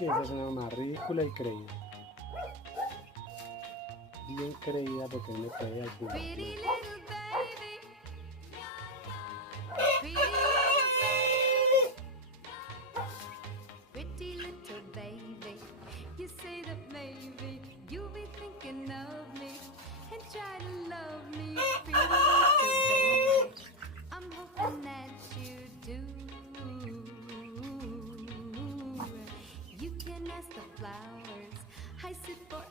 Y esa es una mamá ridícula y creída. Bien creída porque no me creía al final. Pretty little baby, pretty little baby, pretty little baby. You say that maybe you'll be thinking of me and try to love me, pretty little baby. I'm hoping that you do. You can ask the flowers, I sit for